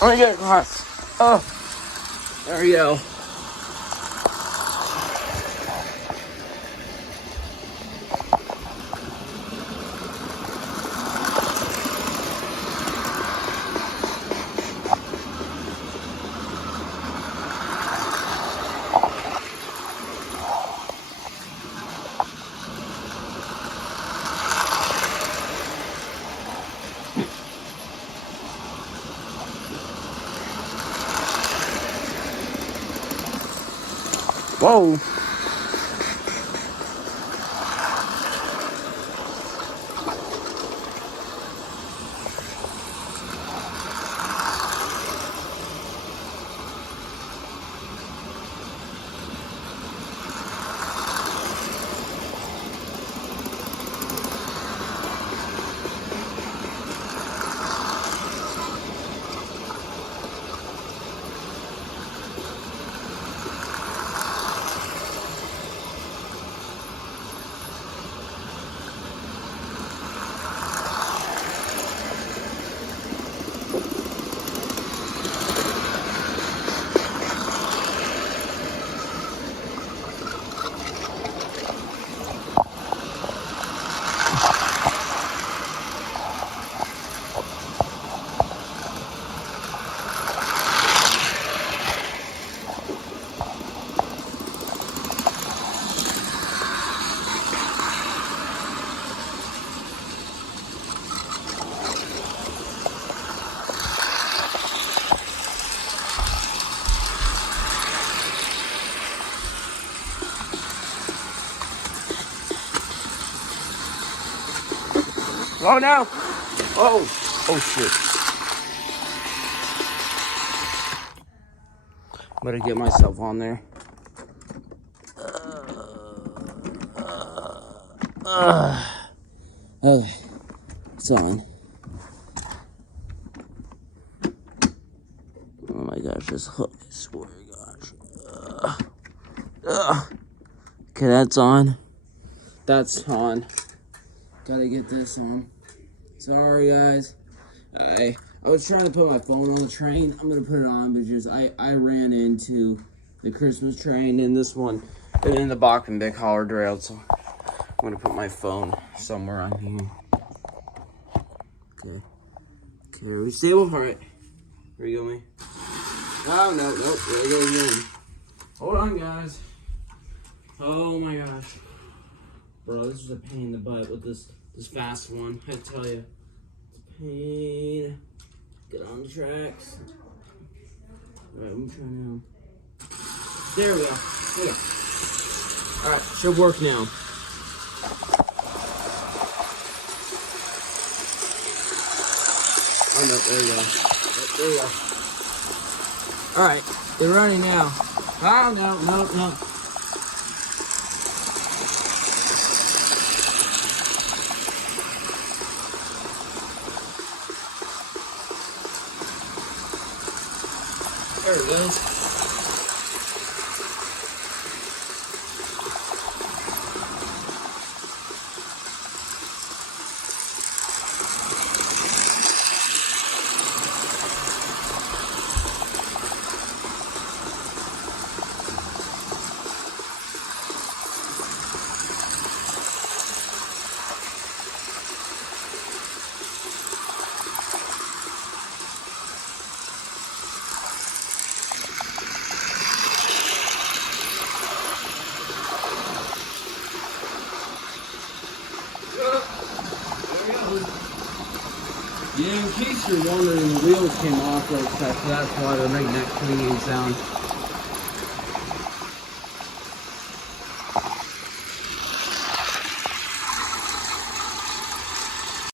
Let me get across. Oh, there we go. Whoa. Oh no! Oh shit. Better get myself on there. Okay, it's on. Oh my gosh, this hook, I swear to gosh. Okay, that's on. That's on. Gotta get this on. Sorry guys. I was trying to put my phone on the train. I'm gonna put it on because I ran into the Christmas train in this one and then the Bachmann big holler derailed, so I'm gonna put my phone somewhere on here. Okay. Okay, are we stable? Alright. Here we go, me. Oh no, nope, there we go again. Hold on guys. Oh my gosh. Bro, this is a pain in the butt with this fast one, I tell you. It's a pain. Get on the tracks. Alright, I'm trying now. There we go. There we go. Alright, should work now. Oh no, there we go. There we go. Alright, they're running now. Oh no. There it goes. Yeah, in case you're wondering, the wheels came off real quick, so that's why they're making that cleaning sound.